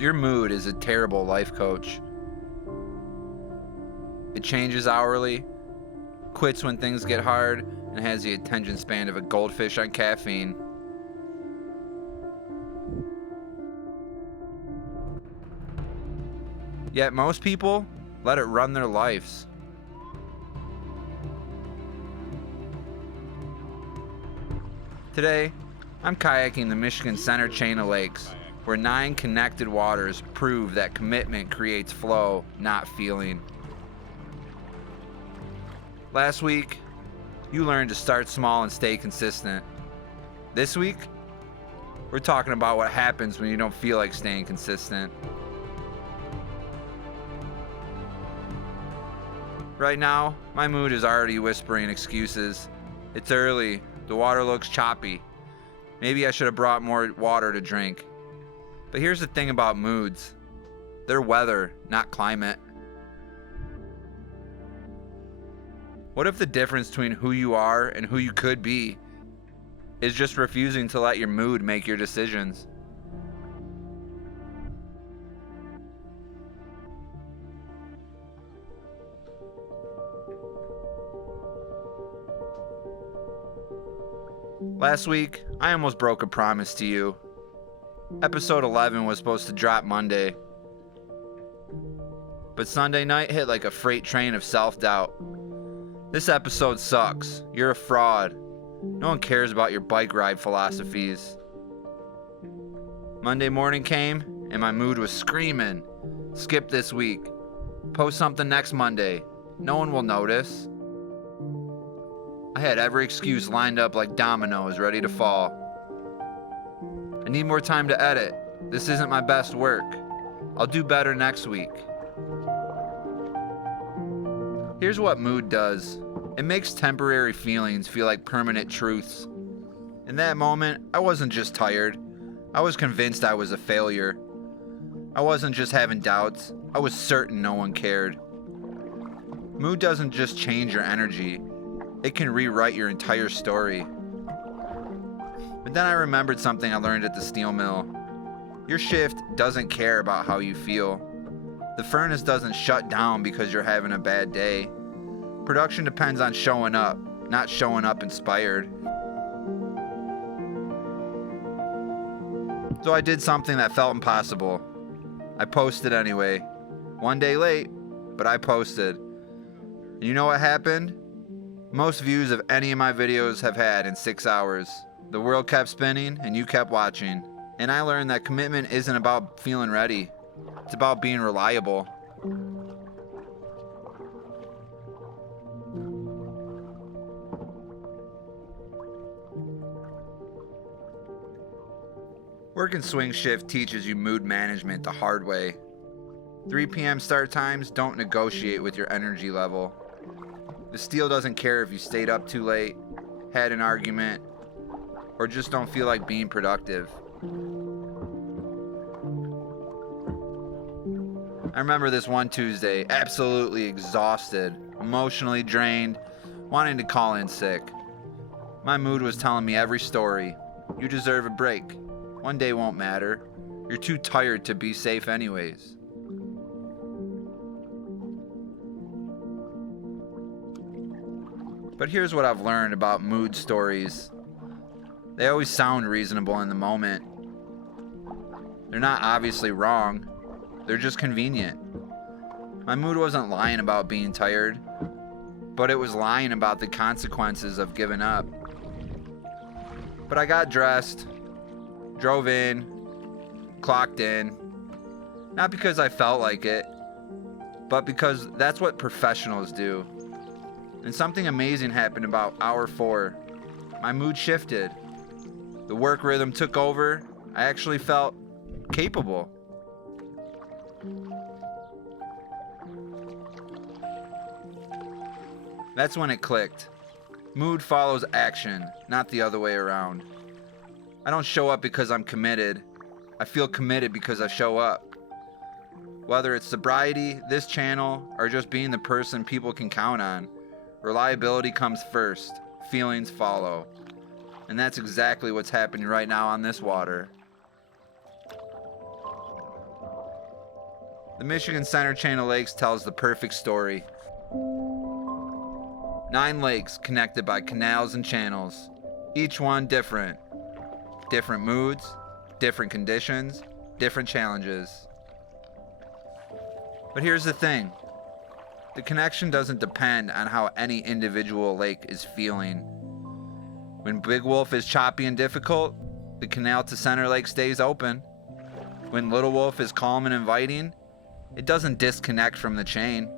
Your mood is a terrible life coach. It changes hourly, quits when things get hard, and has the attention span of a goldfish on caffeine. Yet most people let it run their lives. Today, I'm kayaking the Michigan Center chain of lakes, where 9 connected waters prove that commitment creates flow, not feeling. Last week, you learned to start small and stay consistent. This week, we're talking about what happens when you don't feel like staying consistent. Right now, my mood is already whispering excuses. It's early, the water looks choppy. Maybe I should have brought more water to drink. But here's the thing about moods. They're weather, not climate. What if the difference between who you are and who you could be is just refusing to let your mood make your decisions? Last week, I almost broke a promise to you. Episode 11 was supposed to drop Monday. But Sunday night hit like a freight train of self-doubt. This episode sucks. You're a fraud. No one cares about your bike ride philosophies. Monday morning came, and my mood was screaming. Skip this week. Post something next Monday. No one will notice. I had every excuse lined up like dominoes ready to fall. I need more time to edit. This isn't my best work. I'll do better next week. Here's what mood does. It makes temporary feelings feel like permanent truths. In that moment, I wasn't just tired. I was convinced I was a failure. I wasn't just having doubts. I was certain no one cared. Mood doesn't just change your energy. It can rewrite your entire story. But then I remembered something I learned at the steel mill. Your shift doesn't care about how you feel. The furnace doesn't shut down because you're having a bad day. Production depends on showing up, not showing up inspired. So I did something that felt impossible. I posted anyway. One day late, but I posted. And you know what happened? Most views of any of my videos have had in 6 hours. The world kept spinning and you kept watching. And I learned that commitment isn't about feeling ready. It's about being reliable. Working swing shift teaches you mood management the hard way. 3 p.m. start times don't negotiate with your energy level. The steel doesn't care if you stayed up too late, had an argument, or just don't feel like being productive. I remember this one Tuesday, absolutely exhausted, emotionally drained, wanting to call in sick. My mood was telling me every story. You deserve a break. One day won't matter. You're too tired to be safe anyways. But here's what I've learned about mood stories. They always sound reasonable in the moment. They're not obviously wrong. They're just convenient. My mood wasn't lying about being tired, but it was lying about the consequences of giving up. But I got dressed, drove in, clocked in, not because I felt like it, but because that's what professionals do. And something amazing happened about hour 4. My mood shifted. The work rhythm took over. I actually felt capable. That's when it clicked. Mood follows action, not the other way around. I don't show up because I'm committed. I feel committed because I show up. Whether it's sobriety, this channel, or just being the person people can count on, reliability comes first, feelings follow. And that's exactly what's happening right now on this water. The Michigan Center chain of lakes tells the perfect story. 9 lakes connected by canals and channels, each one different. Different moods, different conditions, different challenges. But here's the thing. The connection doesn't depend on how any individual lake is feeling. When Big Wolf is choppy and difficult, the canal to Center Lake stays open. When Little Wolf is calm and inviting, it doesn't disconnect from the chain.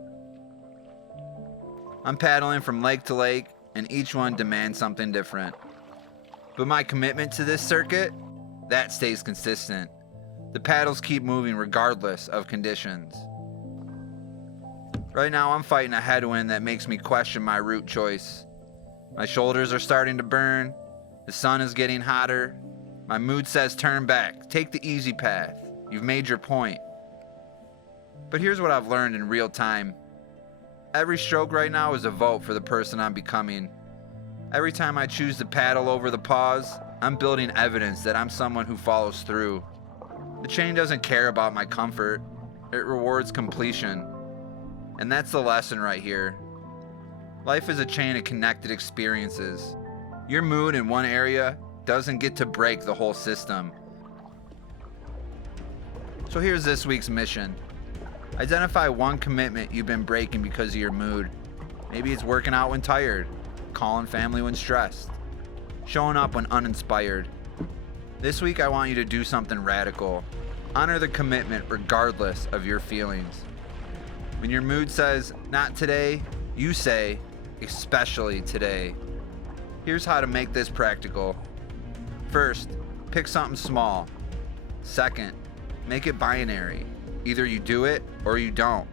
I'm paddling from lake to lake, and each one demands something different. But my commitment to this circuit, that stays consistent. The paddles keep moving regardless of conditions. Right now I'm fighting a headwind that makes me question my route choice. My shoulders are starting to burn, the sun is getting hotter, my mood says turn back, take the easy path, you've made your point. But here's what I've learned in real time. Every stroke right now is a vote for the person I'm becoming. Every time I choose to paddle over the pause, I'm building evidence that I'm someone who follows through. The chain doesn't care about my comfort, it rewards completion. And that's the lesson right here. Life is a chain of connected experiences. Your mood in one area doesn't get to break the whole system. So here's this week's mission. Identify one commitment you've been breaking because of your mood. Maybe it's working out when tired, calling family when stressed, showing up when uninspired. This week I want you to do something radical. Honor the commitment regardless of your feelings. When your mood says, not today, you say, especially today. Here's how to make this practical. First, pick something small. Second, make it binary. Either you do it or you don't.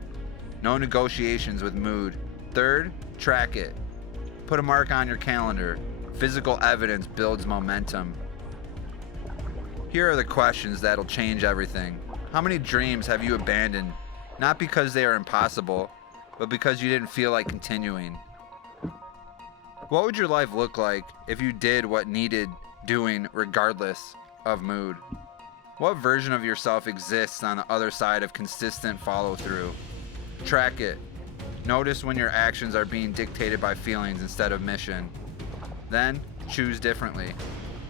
No negotiations with mood. Third, track it. Put a mark on your calendar. Physical evidence builds momentum. Here are the questions that'll change everything. How many dreams have you abandoned? Not because they are impossible, but because you didn't feel like continuing. What would your life look like if you did what needed doing regardless of mood? What version of yourself exists on the other side of consistent follow-through? Track it. Notice when your actions are being dictated by feelings instead of mission. Then, choose differently.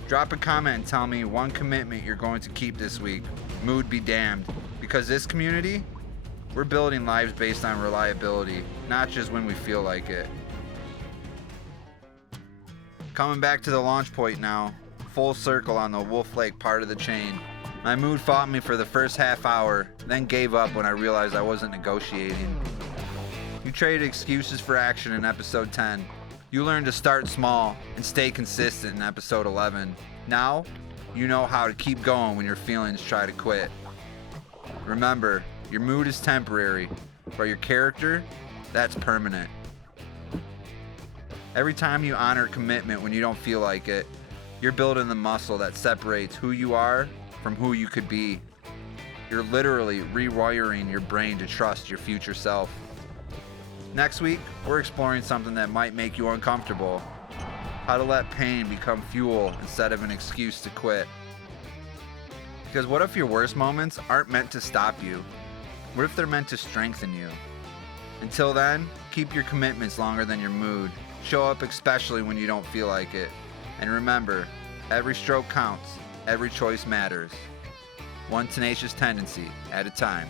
Drop a comment and tell me one commitment you're going to keep this week. Mood be damned. Because this community, we're building lives based on reliability, not just when we feel like it. Coming back to the launch point now, full circle on the Wolf Lake part of the chain. My mood fought me for the first half hour, then gave up when I realized I wasn't negotiating. You traded excuses for action in episode 10. You learned to start small and stay consistent in episode 11. Now, you know how to keep going when your feelings try to quit. Remember, your mood is temporary, but your character, that's permanent. Every time you honor commitment when you don't feel like it, you're building the muscle that separates who you are from who you could be. You're literally rewiring your brain to trust your future self. Next week, we're exploring something that might make you uncomfortable. How to let pain become fuel instead of an excuse to quit. Because what if your worst moments aren't meant to stop you? What if they're meant to strengthen you? Until then, keep your commitments longer than your mood. Show up especially when you don't feel like it. And remember, every stroke counts, every choice matters. One tenacious tendency at a time.